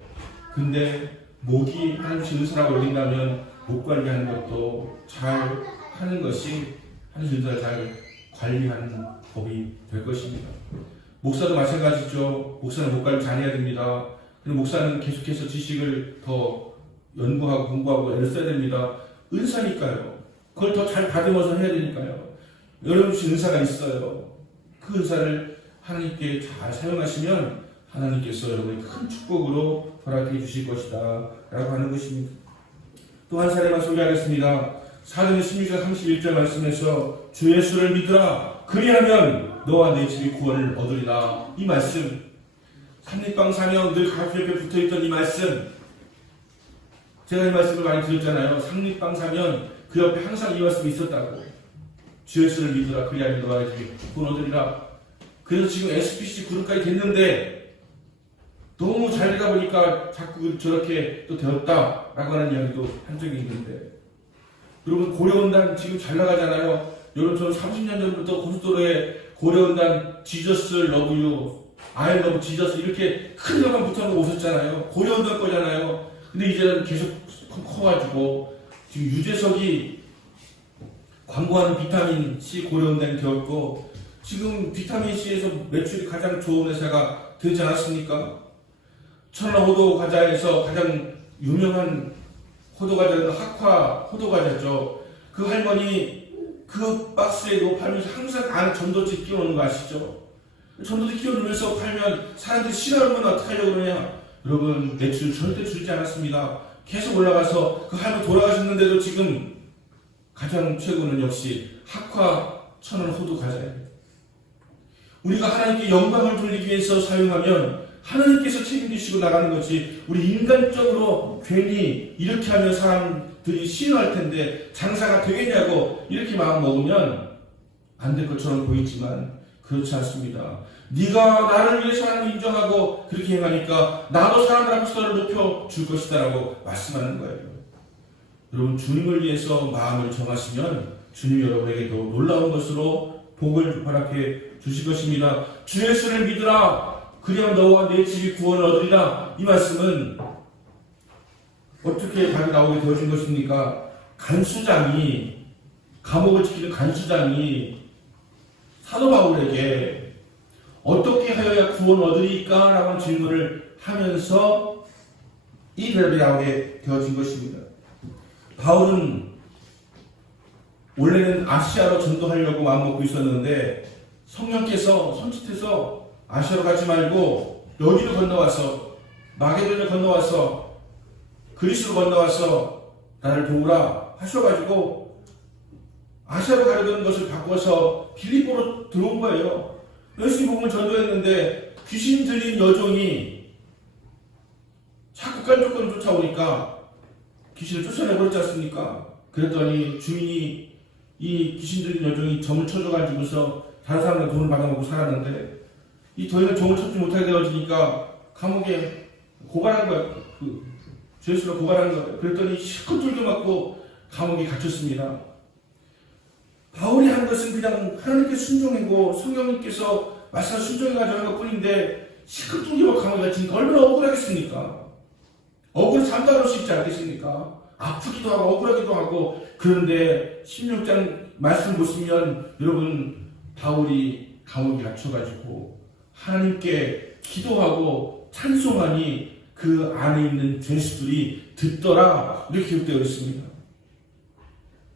근데 목이 하나님의 은사라고 여긴다면 목 관리하는 것도 잘 하는 것이 하나님의 은사를 잘 관리하는 법이 될 것입니다. 목사도 마찬가지죠. 목사는 목 관리 잘해야 됩니다. 그리고 목사는 계속해서 지식을 더 연구하고 공부하고 애를 써야 됩니다. 은사니까요. 그걸 더 잘 다듬어서 해야 되니까요. 여러분 주신 은사가 있어요. 그 은사를 하나님께 잘 사용하시면 하나님께서 여러분의 큰 축복으로 허락해 주실 것이다 라고 하는 것입니다. 또 한 사례만 소개하겠습니다. 사도행 16장 31절 말씀에서 주 예수를 믿으라 그리하면 너와 내 집이 구원을 얻으리라. 이 말씀 삼립방 사명 늘 가슴 옆에 붙어있던 이 말씀 제가 이 말씀을 많이 드렸잖아요. 삼립방 사명 그 옆에 항상 이 말씀이 있었다고. 주 예수를 믿으라 그리하면 너와 내 집이 구원 얻으리라. 그래서 지금 SPC 그룹까지 됐는데 너무 잘 되다 보니까 자꾸 저렇게 또 되었다라고 하는 이야기도 한 적이 있는데, 여러분 고려원단 지금 잘 나가잖아요. 여러분 저는 30년 전부터 고속도로에 고려원단 지저스 러브유, I love 지저스 이렇게 큰 여관 붙여놓고 오셨잖아요. 고려원단 거잖아요. 근데 이제는 계속 커가지고 지금 유재석이 광고하는 비타민C 고려원단이 되었고, 지금 비타민C에서 매출이 가장 좋은 회사가 되지 않았습니까? 천안호도 과자에서 가장 유명한 호도 과자는 학화 호도 과자죠. 그 할머니 그 박스에 팔면서 항상 안에 전도지 끼워놓는 거 아시죠? 전도지 끼워놓으면서 팔면 사람들이 싫어하면 어떻게 하려고 그러냐? 여러분 매출 절대 줄지 않았습니다. 계속 올라가서 그 할머니 돌아가셨는데도 지금 가장 최고는 역시 학화 천안 호도 과자예요. 우리가 하나님께 영광을 돌리기 위해서 사용하면 하나님께서 책임지시고 나가는 것이, 우리 인간적으로 괜히 이렇게 하면 사람들이 싫어할 텐데 장사가 되겠냐고 이렇게 마음 먹으면 안 될 것처럼 보이지만 그렇지 않습니다. 네가 나를 위해서 하나님 인정하고 그렇게 행하니까 나도 사람들 앞에서 너를 높여줄 것이다라고 말씀하는 거예요. 여러분 주님을 위해서 마음을 정하시면 주님 여러분에게도 놀라운 것으로 복을 허락해 주실 것입니다. 주 예수를 믿으라. 그리하면 너와 내 집이 구원을 얻으리라. 이 말씀은 어떻게 답이 나오게 되어진 것입니까? 간수장이, 감옥을 지키는 간수장이 사도 바울에게 어떻게 하여야 구원을 얻으리까? 라고 하는 질문을 하면서 이 대답이 나오게 되어진 것입니다. 바울은 원래는 아시아로 전도하려고 마음먹고 있었는데 성령께서 손짓해서 아시아로 가지 말고 여기로 건너와서, 마게도니아로 건너와서, 그리스로 건너와서 나를 도우라 하셔가지고 아시아로 가려던 것을 바꿔서 빌립보로 들어온 거예요. 열심히 복음을 전도했는데 귀신 들린 여종이 자꾸 깐족거리 쫓아오니까 귀신을 쫓아내버렸지 않습니까? 그랬더니 주인이 이 귀신 들린 여종이 점을 쳐줘가지고서 다른 사람들 돈을 받아먹고 살았는데, 이 더 이상 종을 찾지 못하게 되어지니까 감옥에 고발한 거예요. 죄수로 고발한 거예요. 그랬더니 실컷 쫄겨 맞고 감옥에 갇혔습니다. 바울이 한 것은 그냥 하나님께 순종하고 성령님께서 말씀 순종해가지고 한 것 뿐인데, 실컷 쫄겨 맞고 감옥에 갇히니까 얼마나 억울하겠습니까? 억울해 잠깐 올 수 있지 않겠습니까? 아프기도 하고 억울하기도 하고. 그런데 16장 말씀 보시면 여러분, 바울이 감옥에 갇혀가지고 하나님께 기도하고 찬송하니 그 안에 있는 죄수들이 듣더라, 이렇게 기록되어 있습니다.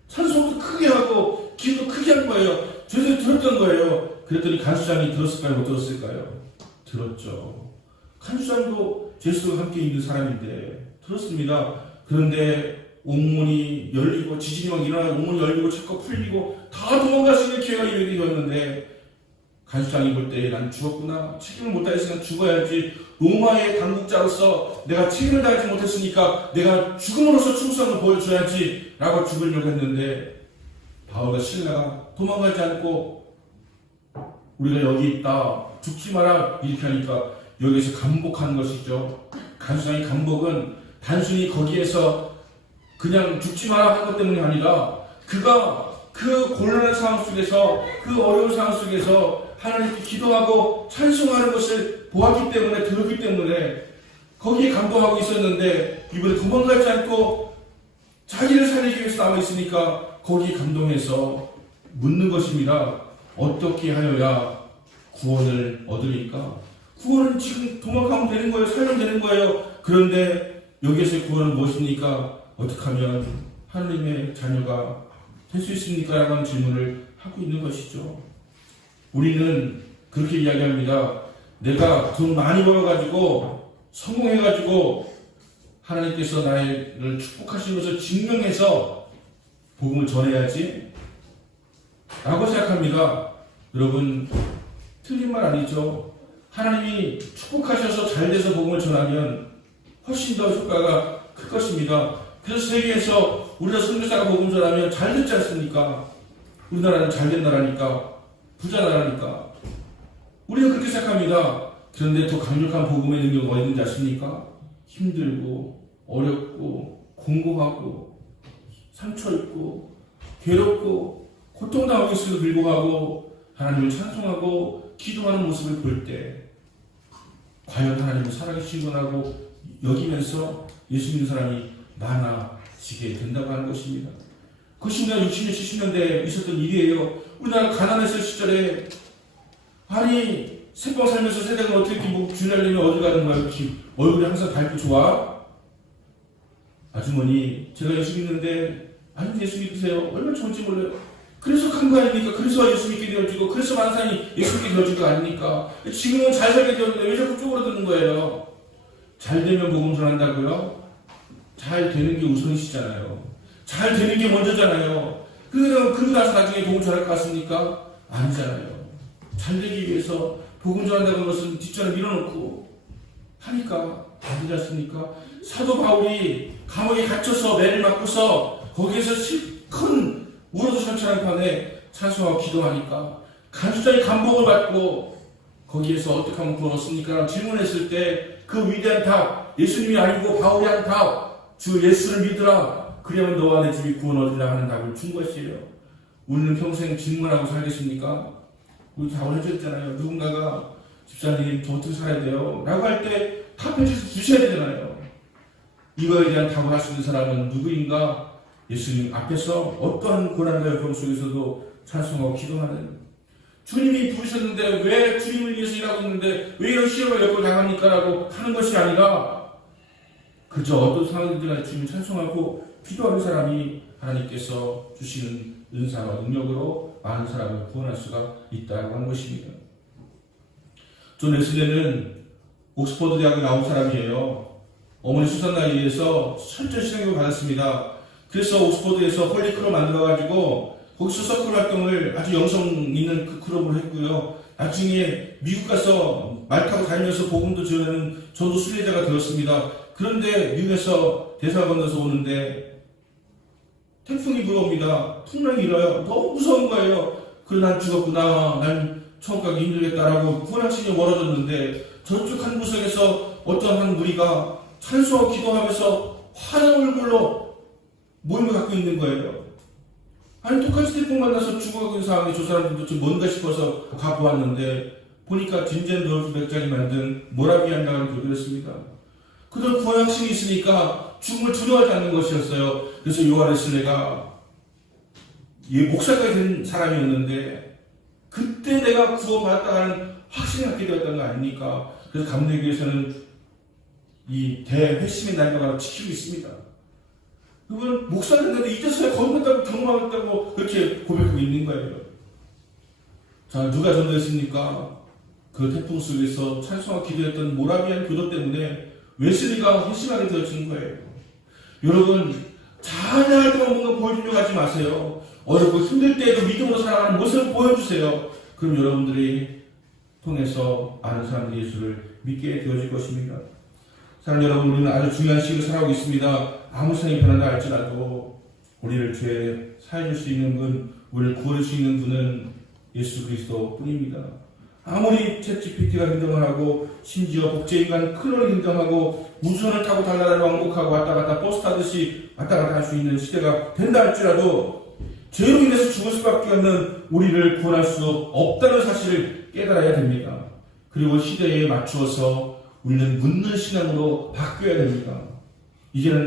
찬송도 크게 하고 기도도 크게 한 거예요. 죄수들이 들었던 거예요. 그랬더니 간수장이 들었을까요? 못 들었을까요? 들었죠. 간수장도 죄수들과 함께 있는 사람인데 들었습니다. 그런데 옥문이 열리고, 지진이 막 일어나고 옥문이 열리고 자꾸 풀리고 다 도망갈 수 있는 기회가 이루어졌는데, 간수장이 볼 때 난 죽었구나, 책임을 못 다했으니까 죽어야지, 로마의 당국자로서 내가 책임을 다하지 못했으니까 내가 죽음으로써 충성을 보여줘야지 라고 죽으려고 했는데, 바울과 실라가 도망가지 않고 우리가 여기 있다, 죽지 마라 이렇게 하니까 여기에서 감복하는 것이죠. 간수장의 감복은 단순히 거기에서 그냥 죽지 마라 한 것 때문이 아니라, 그가 그 곤란한 상황 속에서, 그 어려운 상황 속에서 하나님께 기도하고 찬송하는 것을 보았기 때문에, 들었기 때문에 거기에 감동하고 있었는데, 이번에 도망가지 않고 자기를 살리기 위해서 남아있으니까 거기에 감동해서 묻는 것입니다. 어떻게 하여야 구원을 얻으니까? 구원은 지금 도망가면 되는 거예요. 살면 되는 거예요. 그런데 여기에서의 구원은 무엇입니까? 어떻게 하면 하나님의 자녀가 될 수 있습니까? 라는 질문을 하고 있는 것이죠. 우리는 그렇게 이야기합니다. 내가 돈 많이 벌어가지고 성공해가지고 하나님께서 나를 축복하신 것을 증명해서 복음을 전해야지 라고 생각합니다. 여러분, 틀린 말 아니죠. 하나님이 축복하셔서 잘돼서 복음을 전하면 훨씬 더 효과가 클 것입니다. 그래서 세계에서 우리가 선교사가 복음 전하면 잘 됐지 않습니까? 우리나라는 잘된 나라니까, 부자 나라니까. 우리는 그렇게 생각합니다. 그런데 더 강력한 복음의 능력이 어디 있는지 아십니까? 힘들고 어렵고 공고하고 상처 있고 괴롭고 고통당하고 있음에도 불구하고 하나님을 찬송하고 기도하는 모습을 볼 때 과연 하나님은 살아계시구나라고 여기면서 예수 믿는 사람이 많아지게 된다고 하는 것입니다. 그것이 우리가 60년, 70년대에 있었던 일이에요. 우리나라 가난했을 시절에 아니 새빵 살면서 세대가 어떻게 이렇게 주날려면 어디 가는 거야? 이렇게 얼굴이 항상 밝고 좋아? 아주머니 제가 예수 믿는데 아니 예수 믿으세요. 얼마나 좋은지 몰라요. 그래서 간 거 아닙니까? 그래서 예수 믿게 되어지고 그래서 많은 사람이 예수 믿게 되어진 거 아닙니까? 지금은 잘 살게 되었는데 왜 자꾸 쪼그라드는 거예요? 잘 되면 복음 전한다고요? 잘 되는 게 우선이시잖아요. 잘 되는 게 먼저잖아요. 그러고 나서 나중에 복음 전할 것 같습니까? 아니잖아요. 잘 되기 위해서 복음 전한다는 것은 뒷전에 밀어놓고 하니까 안 되지 않습니까? 사도 바울이 감옥에 갇혀서 매를 맞고서 거기에서 큰 우러도 천천한판에 찬송하고 기도하니까 간수장이 감복을 받고 거기에서 어떻게 하면 구원 얻습니까? 질문했을 때 그 위대한 답, 예수님이 아니고 바울이 한 답, 주 예수를 믿으라. 그러면 너와 내 집이 구원 얻으라 하는 답을 준 것이에요. 우리는 평생 질문하고 살겠습니까? 우리 답을 해줬잖아요. 누군가가 집사님 저 어떻게 살아야 돼요? 라고 할 때 답해 주셔야 되잖아요. 이거에 대한 답을 할 수 있는 사람은 누구인가? 예수님 앞에서 어떠한 고난과 역경 속에서도 찬송하고 기도하는 주님이 부르셨는데 왜 주님을 위해서 일하고 있는데 왜 이런 시험을 겪고 당합니까? 라고 하는 것이 아니라 그저 어떤 상황이든 주님을 찬송하고 기도하는 사람이 하나님께서 주시는 은사와 능력으로 많은 사람을 구원할 수가 있다고 하는 것입니다. 존 웨슬리는 옥스퍼드 대학에 나온 사람이에요. 어머니 수산나에 의해서 철저히 신앙교육을 받았습니다. 그래서 옥스퍼드에서 홀리클럽 만들어가지고 거기서 서클 활동을 아주 영성 있는 그 클럽을 했고요. 나중에 미국 가서 말 타고 다니면서 복음도 전하는 저도 순례자가 되었습니다. 그런데 미국에서 대사 건너서 오는데 태풍이 불어옵니다. 풍랑이 일어요. 너무 무서운 거예요. 그래 난 죽었구나. 난 천국 가기 힘들겠다라고 구원하시니 멀어졌는데 저쪽 한 구석에서 어떤 한 무리가 찬송하고 기도하면서 환한 얼굴로 모임을 갖고 있는 거예요. 아니 똑같이 태풍 만나서 죽어가는 상황에 저 사람들도 좀 뭔가 싶어서 가보았는데 보니까 딘젠 롤프 백작이 만든 모라비안이라는 교회였습니다. 그런 구원 확신이 있으니까 죽음을 두려워하지 않는 것이었어요. 그래서 요한 웨슬리가 목사가 된 사람이었는데 그때 내가 구원받았다는 확신을 갖게 되었다는 거 아닙니까? 그래서 감리교에서는 이 대회심의 날짜가 지키고 있습니다. 그분 목사가 됐는데 이제서야 거듭났다고 경험하겠다고 그렇게 고백하고 있는 거예요. 자, 누가 전도했습니까? 그 태풍 속에서 찬송하고 기도했던 모라비안 교도 때문에 웨슬리가 회심하게 되어진 거예요. 여러분, 자녀할 때만 뭔가 보여주려고 하지 마세요. 어렵고 힘들 때에도 믿음으로 살아가는 모습을 보여주세요. 그럼 여러분들이 통해서 많은 사람들이 예수를 믿게 되어질 것입니다. 사랑하는 여러분, 우리는 아주 중요한 시기를 살아가고 있습니다. 아무 상황이 변한다 할지라도 우리를 죄에 사해줄 수 있는 분, 우리를 구할 수 있는 분은 예수 그리스도 뿐입니다. 아무리 챗GPT가 행정을 하고 심지어 복제인간 클론이 행정하고 우주선을 타고 달나라를 왕복하고 왔다 갔다 버스 타듯이 왔다 갔다 할 수 있는 시대가 된다 할지라도 죄로 인해서 죽을 수밖에 없는 우리를 구원할 수 없다는 사실을 깨달아야 됩니다. 그리고 시대에 맞추어서 우리는 묻는 신앙으로 바뀌어야 됩니다. 이제는